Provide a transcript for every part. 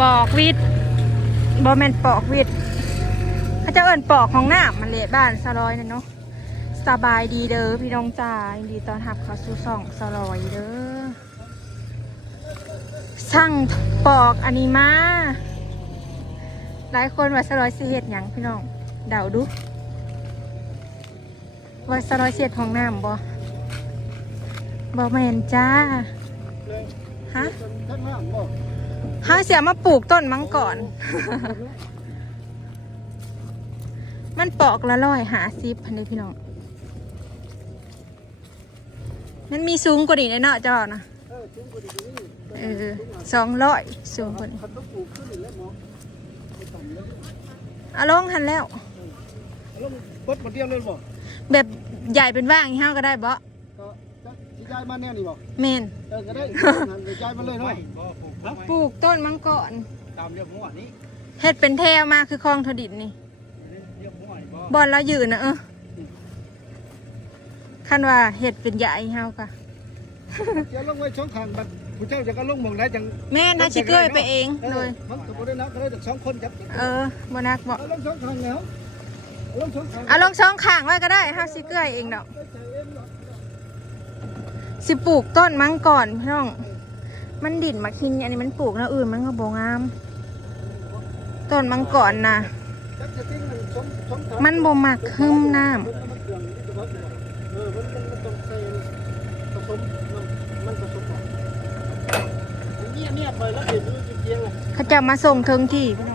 ปอกวิดบอแมนปอกวิดเขาจะเอินปอกของหน้ามันเละบ้านสลอยนะเนาะสบายดีเด้อพี่น้องจ้ายินดีตอนหับเขาสู่สองสลอยเด้อสั่งปอกอันนี้มาหลายคนว่าสลอยเสิเฮ็ดหยังพี่น้องเดาดูว่าสลอยเสียดของหน้ำบ่บ่แมนจ้าฮะ ห้ามบอกหาเสียมาปลูกต้นมังก่อน มันปอกละร้อยหาซิบพันเลยพี่น้อง มันมีสูงกว่านี้แน่เนาะจอนะเออถึงคนที่นี่เออสองร้อยสูงกว่านี้คันต้องปลูกขึ้นอีกแล้วเนาะไปต่ำแล้วเอาลงหันแล้วแล้วปดมาเดียวเลยบอกแบบใหญ่เป็นว่างห้าวก็ได้บ่ก็จะสิย้ายมาแน่นี่บอกเมนเออก็ได้งานไปย้ายมาเลยเนาะฮะ ปลูกต้นมังก่อนตามเรียบหัวนี้เฮ็ดเป็นแถวมาคือคลองทดินนี่เรียบหัวนี่บ่บอลเรายืนนะเออคันว่าเฮ็ดเป็นใหญ่ห้าวกะเดี๋ยวลงไว้ช่องข้างบัดผู้เจ้าจะก็ลงหมองได้จังแม่น่าชิเกยไปเองเอเลอยมันก็บ่ได้นักก็ได้จากสองคนจับเออบ่นักบ่เอาลงช่องข้างแล้วเอาลงช่องข้างเอาลงช่องข้างไว้ก็ได้ห้าสิเกลือเองดอกไปใส่เองเนาะสิปลูกต้นมังก่อนพี่น้อง มันดินมาคินอันนี้มันปลูกนะอื่นมันก็บ่งาม ต้นมังก่อนะมันช่งช่องทางมันบ่มักหึมน้นมันเครื่องนี่จะว่าเออมันมันมันต้องใส่ผสมมันมันผสมกันเงียบเงียบไปแล้วเดี๋ยวดูจริงๆเลยำเขาจะมาส่งเถึงที่กับ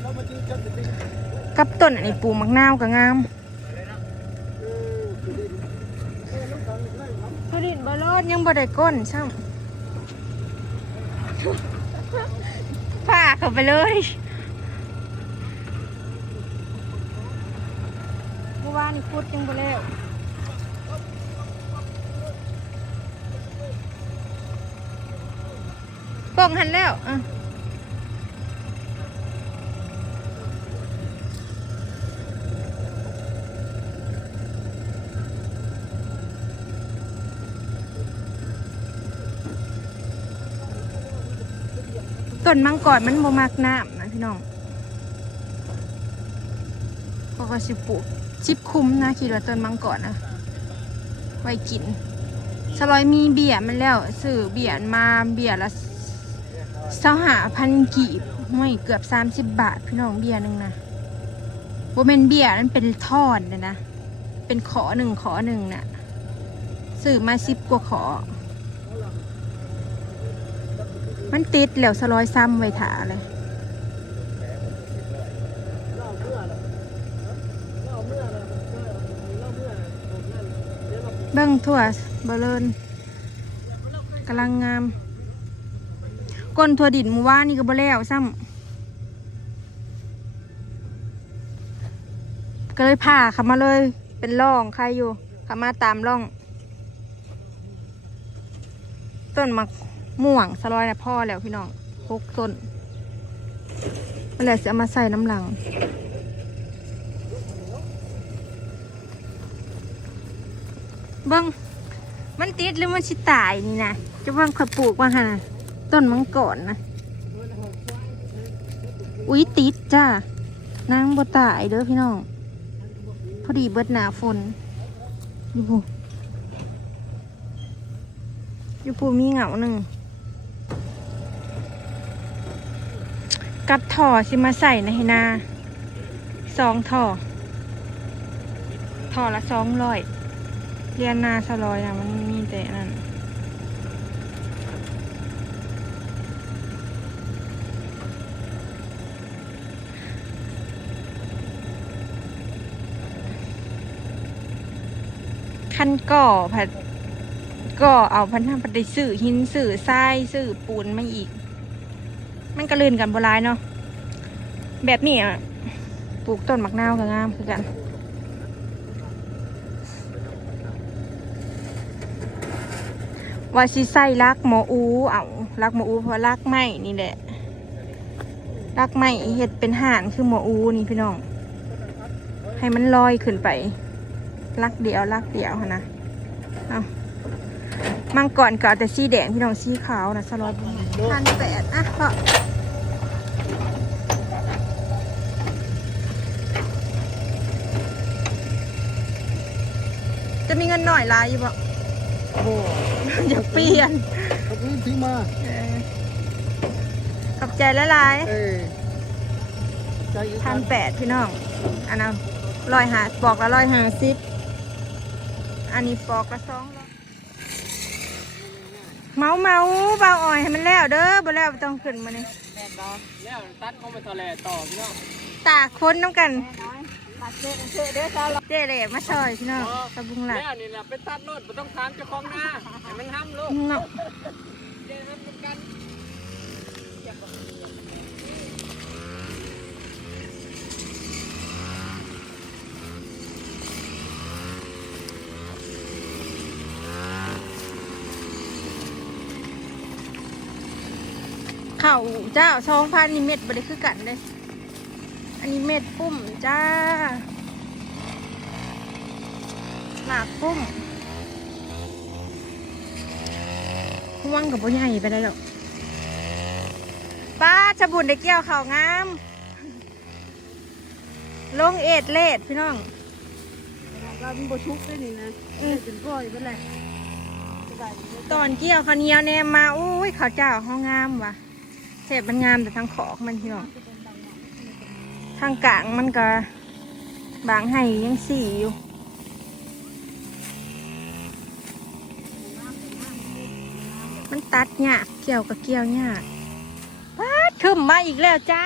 เขามาจื้อจับจะทิ้งกับต้นอันนี้ปลูกมักนาวก็งาม เออคือดีเออน้ำตาลไล่ครับ ทุดินบ่รอด ยังบ่ได้ก้นซ้ำผ่าเข้าไปเลยเมื่อวานนี่พุดยังบ่แล้วป้องหันแล้วอะ ต้นมังกรมันบ่มักน้ำนะพี่น้องเขาก็สิปลูกชิบคุ้มนะคิดว่าต้นมังกรนะไว้กินสลอยมีเบียร์มันแล้วซื้อเบียร์มาเบียร์ละเสาหาพันกีบห้วยเกือบสามสิบบาท พี่น้องเบียร์หนึ่งนะโบเป็นเบียร์นั่นเป็นทอดเลยนะ เป็นขอหนึ่งขอหนึ่งน่ะซื้อมาสิบกว่าขอ มันติดแล้วสลอยซ้ำไว้ถาเลยเล่าเมื่อน่ะเล่าเมื่อน่ะเลอราเบิ้งทั่วเบลินกำลังงามก้นทั่วดินมูว่านี่ก็บ่แล้วซ้ำก็เลยผ่าขามาเลย เป็นร่องใครอยู่ขามาตามร่อง ต้นมัก ม่วงสลอยนะพ่อแล้วพี่น้องหกต้นมันแหละจะเอามาใส่น้ำหลัง เบิ้งมันติดหรือมันชิตายนี่นะจะว่างขอยปลูกว่าฮะต้นมังกรนะ อุ้ยติดจ้านางบ่ตายเด้อพี่น้อง พอดีเบิดหนาฝนอยู่พูอยู่พูมีเหงาหนึ่ง กับท่อสิมาใส่ในนาสองท่อท่อละสองร้อยเรียนนาสลอยอะมันมีแต่นั่นคันก่อผัดก่อเอาพันธะพัดสื่อหินสื่อทรายสื่อปูนมาอีก มันก็ลื่นกันบรายเนาะแบบนี้อะปลูกต้นมักนาวก็งามคือกันว่าสิใส่รักหมออูเอารักหมออูเพราะรักไม้นี่แหละรักไม้เห็ดเป็นห่านคือหมออูนี่พี่น้อง ให้มันลอยขึ้นไปรักเดียวรักเดียวนะเอามังก่อนก็แต่สีแดงพี่น้องสีขาวนะสลอย พันแปดอะเพาะจะมีเงินหน่อยหลายอยู่บ่โอ้โหอยากเปลี่ยนเขาเพิ่งทิ้งมาเออขอบใจละลายเอ้ยใจอีกพันแปดพี่น้องอันนั้นร้อยหาปอกละร้อยหาสิบอันนี้ปอกละสองร้อย เมาเมาเบาอ่อยให้มันแล้วเด้อบ่แล้วบ่ต้องขึ้นมานี่แม่นบ่แล้วตัดเขาไปทะเลต่อพี่น้องตากคนน้ำกันตัดเสื้อเสื้อเด้อจ้าเจ๊เลยมาซอยพี่น้องตะบุงหลักแล้วนี่นะไปตัดรถบ่ต้องถามเจ้าของหน้าให้มันห้ำลูกเนาะเจ๊ห้ำเหมือนกันาเจ้าสองพันนี่เม็ดบ่ได้คือกันเลย อันนี้เม็ดปุ้มจ้าหลากปุ้มห่วงกับบ่ใหญ่ไปได้หรอกป้าชะบุญได้เกี่ยวข่าวงาม ลงเอ็ดเลดพี่น้องเราเป็นบชุกด้วยนี่นะอืมเป็นก้อยเป็นไรตอนเกี่ยวข้าวเหนียวแนมมาอุ้ยข้าวเจ้าห้องงามว่ะ เสพมันงามแต่ทางขอกมันพี่น้องทางกลางมันก็บางให้ยังสีอยู่มันตัดเนี่ยเกี่ยวกับเกี่ยวเนี่ยปัดขึ้นมาอีกแล้วจ้า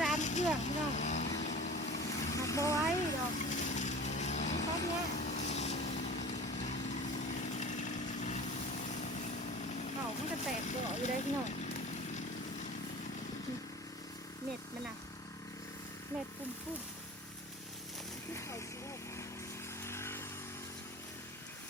สามเครื่องพี่น้องหักบไว้ดอกตอนเนี้ยเขามันจะแตกตัวอยู่ได้พี่น้องเน็ตมันอะเน็ตปุ่มปุ่มที่เขาชิโนก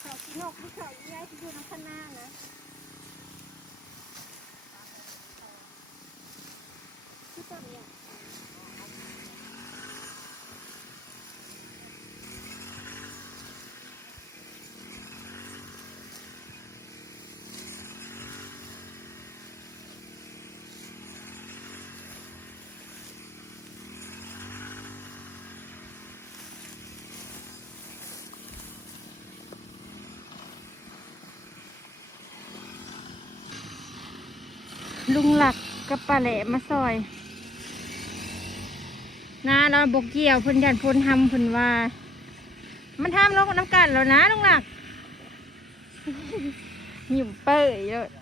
เขาชิโนกที่เขาย้ายที่อยู่ข้างหน้านะ ที่ต้นเนี่ยลุงหลักกับป้าแหลมาซอย นะเราบกเกี่ยวเพิ่นยันพิ่นทำเพิ่นว่า มันทำลงน้ำกันแล้วนะลุงหลักหิวเป้ยเลย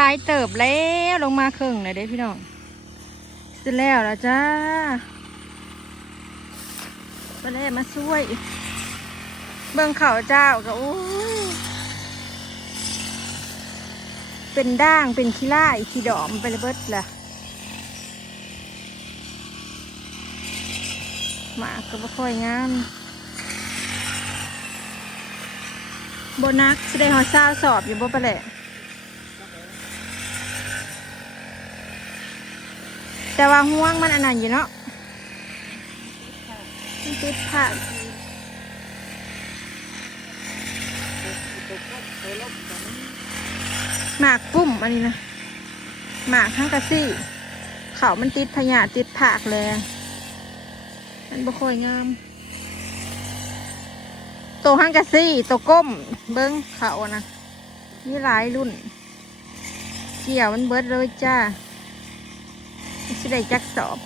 ลายเติบแล้วลงมาครึ่งเลยเด้พี่น้องเสร็จแล้วละจ้าไปเลยมาช่วย เบิ่งเขาเจ้าก็โอ้ยเป็นด่างเป็นขี้ล่ายขี้ดอมไปเลยเบิดล่ะหมาก็บ่ค่อยงามโบนักสิได้หอซาวสอบอยู่บ่ปะแหละ แต่ว่าห่วงมันอันนั้นอยู่เนาะมันติดผ้าหมากปุ้มอันนี้นะหมากทั้งกระซี่ เขามันติดพยาติดผักเลยมันบ่ค่อยงามโตวห้างกระซี่โตวก้ม เบิ้งเขาอะนะมีหลายรุ่น เกี่ยวมันเบิดเลยจ้า สิได้จักสอบ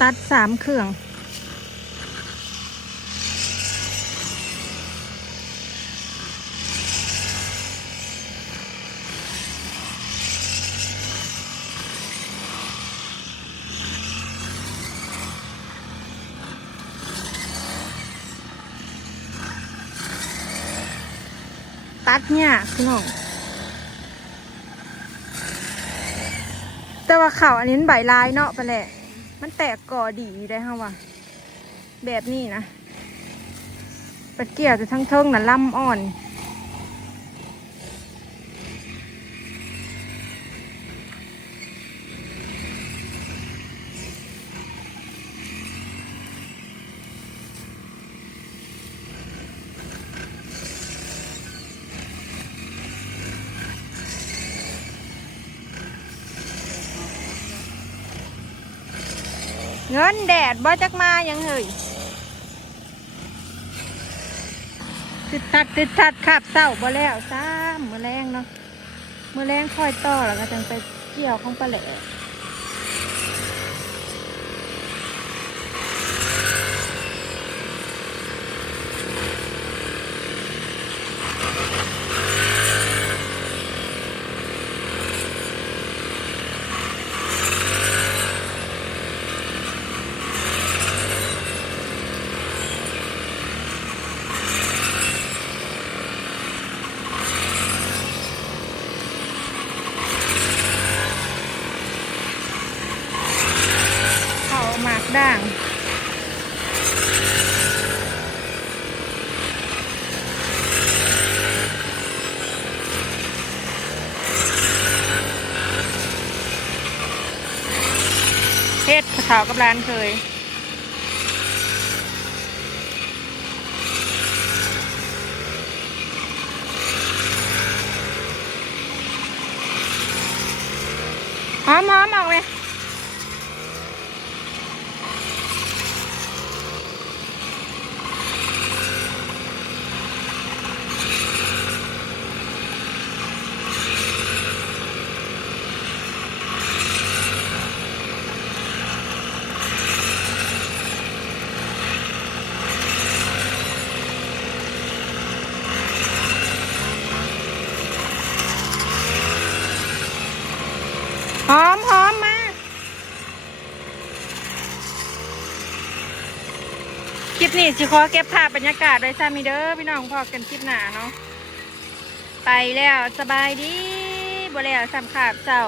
ตัดสามเครื่อง ตัดเนี่ยากพี่น้องแต่ว่าเขาอันนี้ใบลายเนาะไปแหละ มันแตกก่อดีได้ฮะว่ะแบบนี้นะป็ดเกี่ยวจะทั้งเทิงนะล่ำอ่อน เงินแดดบ่จักมายังเฮ้ยติดทัดติดทัดขับเศร้าบ่แล้วซ้ำมือแรงเนาะมือแรงค่อยต่อแล้วก็จังไปเกี่ยวของปลาแหล่เขาหมากด่าง เฮ็ดขาวกับร้านเคย หอมหอมออกเลยหอมหอมมา คลิปนี้ สิขอเก็บภาพบรรยากาศไว้ซ้ำมีเด้อพี่น้องพอกันคลิปหนาเนาะไปแล้วสบายดีบ่แล้วสำขาบเจ้า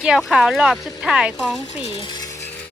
เกี่ยวขาวหลอบสุดท้ายของปี